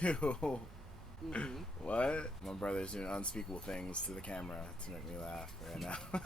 Ew. Mm-hmm. What? My brother's doing unspeakable things to the camera to make me laugh right now.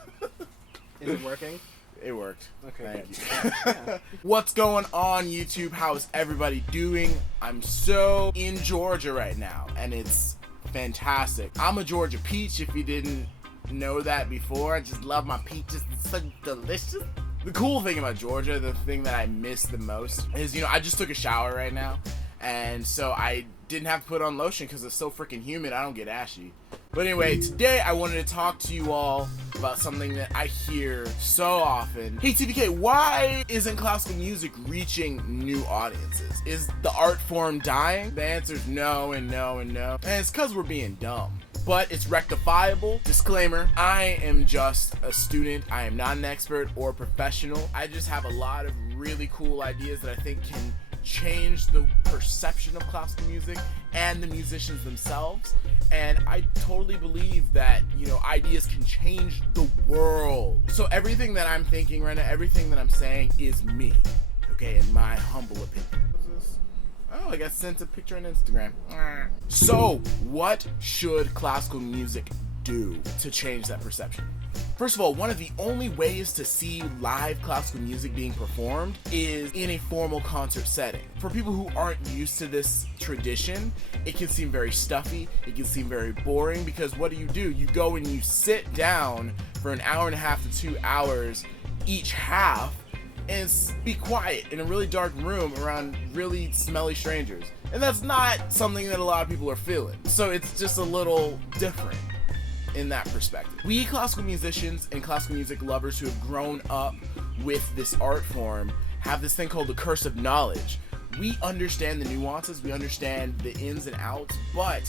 Is it working? It worked. Okay, Thank good. you. What's going on, YouTube? How's everybody doing? I'm so in Georgia right now, and it's fantastic. I'm a Georgia peach, if you didn't know that before. I just love my peaches. It's so delicious. The cool thing about Georgia, the thing that I miss the most is, I just took a shower right now, and so I didn't have to put on lotion because it's so freaking humid. I don't get ashy. But anyway, today I wanted to talk to you all about something that I hear so often. Hey TVK, why isn't classical music reaching new audiences? Is the art form dying? The answer is no and no and no. And it's because we're being dumb. But it's rectifiable. Disclaimer, I am just a student. I am not an expert or professional. I just have a lot of really cool ideas that I think can change the perception of classical music and the musicians themselves. And I totally believe that, ideas can change the world. So everything that I'm thinking right now, everything that I'm saying is me, okay, in my humble opinion. Oh, I got sent a picture on Instagram. So, what should classical music do to change that perception? First of all, one of the only ways to see live classical music being performed is in a formal concert setting. For people who aren't used to this tradition, it can seem very stuffy, it can seem very boring, because what do? You go and you sit down for an hour and a half to 2 hours each half and be quiet in a really dark room around really smelly strangers. And that's not something that a lot of people are feeling. So it's just a little different in that perspective. We classical musicians and classical music lovers who have grown up with this art form have this thing called the curse of knowledge. We understand the nuances, we understand the ins and outs, but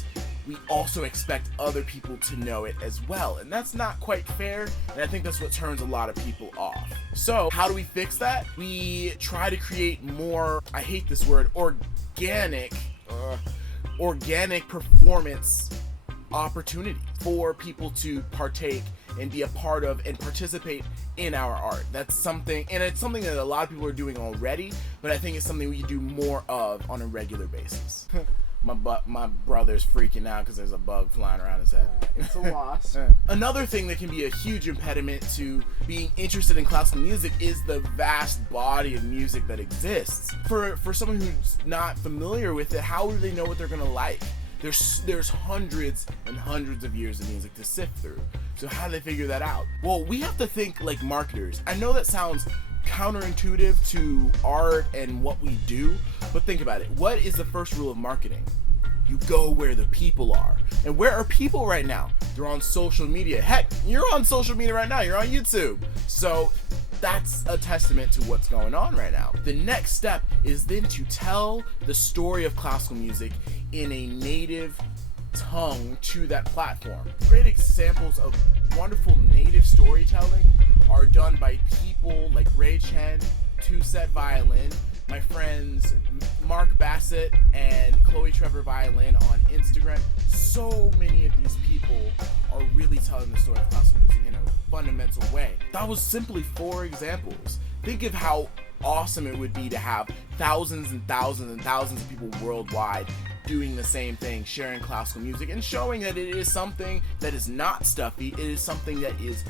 we also expect other people to know it as well. And that's not quite fair, and I think that's what turns a lot of people off. So how do we fix that? We try to create more, I hate this word, organic performance opportunity for people to partake and be a part of and participate in our art. That's something, and it's something that a lot of people are doing already, but I think it's something we do more of on a regular basis. My brother's freaking out because there's a bug flying around his head. It's a loss. Another thing that can be a huge impediment to being interested in classical music is the vast body of music that exists. For someone who's not familiar with it, how do they know what they're gonna like? There's hundreds and hundreds of years of music to sift through. So how do they figure that out? Well, we have to think like marketers. I know that sounds counterintuitive to art and what we do, but think about it. What is the first rule of marketing? You go where the people are. And where are people right now? They're on social media. Heck, you're on social media right now. You're on YouTube. So that's a testament to what's going on right now. The next step is then to tell the story of classical music in a native tongue to that platform. Great examples of wonderful native storytelling are done by people like Ray Chen, Two Set Violin, my friends Mark Bassett and Trevor Violin on Instagram. So many of these people are really telling the story of classical music in a fundamental way. That was simply 4 examples. Think of how awesome it would be to have thousands and thousands and thousands of people worldwide doing the same thing, sharing classical music and showing that it is something that is not stuffy, it is something that is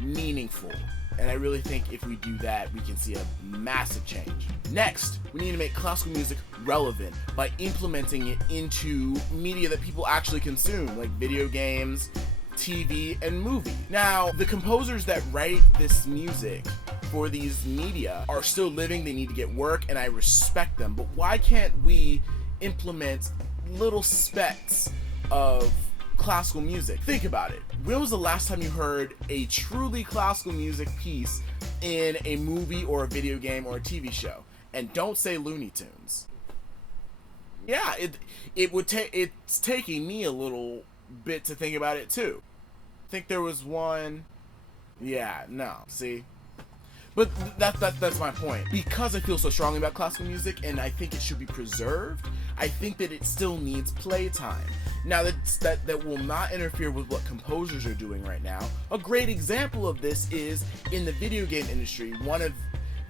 meaningful. And I really think if we do that, we can see a massive change. Next, we need to make classical music relevant by implementing it into media that people actually consume, like video games, TV, and movie. Now, the composers that write this music for these media are still living, they need to get work, and I respect them. But why can't we implement little specks of classical music? Think about it. When was the last time you heard a truly classical music piece in a movie or a video game or a TV show? And don't say Looney Tunes. Yeah, it's taking me a little bit to think about it too. I think there was one. Yeah, no. See? But that's my point. Because I feel so strongly about classical music and I think it should be preserved, I think that it still needs playtime. Now that will not interfere with what composers are doing right now. A great example of this is in the video game industry. One of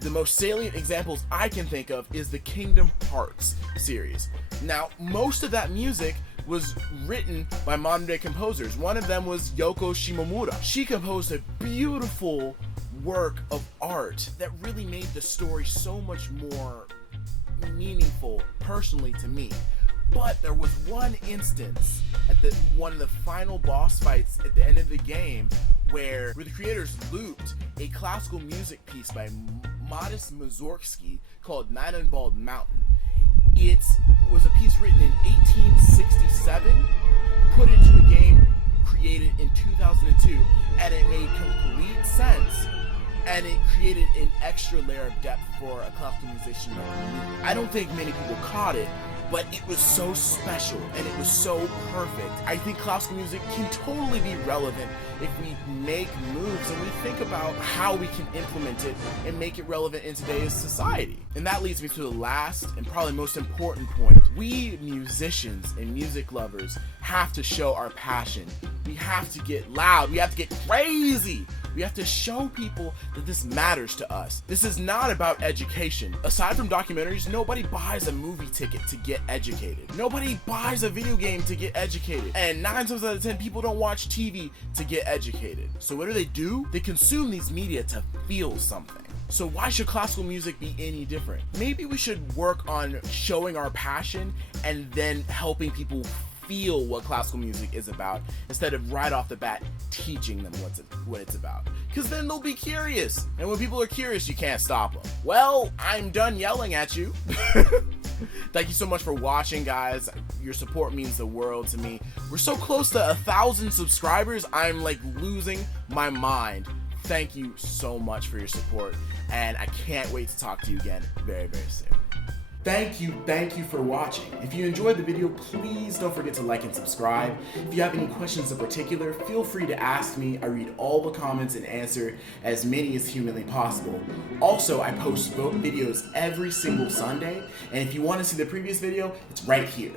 The most salient examples I can think of is the Kingdom Hearts series. Now, most of that music was written by modern day composers. One of them was Yoko Shimomura. She composed a beautiful work of art that really made the story so much more meaningful personally to me. But there was one instance at one of the final boss fights at the end of the game where the creators looped a classical music piece by Modest Mussorgsky called Night on Bald Mountain. It was a piece written in 1867, put into a game created in 2002, and it made complete sense, and it created an extra layer of depth for a classical musician. I don't think many people caught it, but it was so special and it was so perfect. I think classical music can totally be relevant if we make moves and we think about how we can implement it and make it relevant in today's society. And that leads me to the last and probably most important point. We musicians and music lovers have to show our passion. We have to get loud. We have to get crazy. We have to show people that this matters to us. This is not about education. Aside from documentaries, nobody buys a movie ticket to get educated. Nobody buys a video game to get educated. And 9 times out of 10, people don't watch TV to get educated. So what do? They consume these media to feel something. So why should classical music be any different? Maybe we should work on showing our passion and then helping people feel what classical music is about instead of right off the bat teaching them what it's about, because then they'll be curious, and when people are curious, you can't stop them. Well, I'm done yelling at you. Thank you so much for watching, guys. Your support means the world to me. We're so close to 1,000 subscribers. I'm like losing my mind. Thank you so much for your support, and I can't wait to talk to you again very, very soon. Thank you for watching. If you enjoyed the video, please don't forget to like and subscribe. If you have any questions in particular, feel free to ask me. I read all the comments and answer as many as humanly possible. Also, I post both videos every single Sunday, and if you want to see the previous video, it's right here.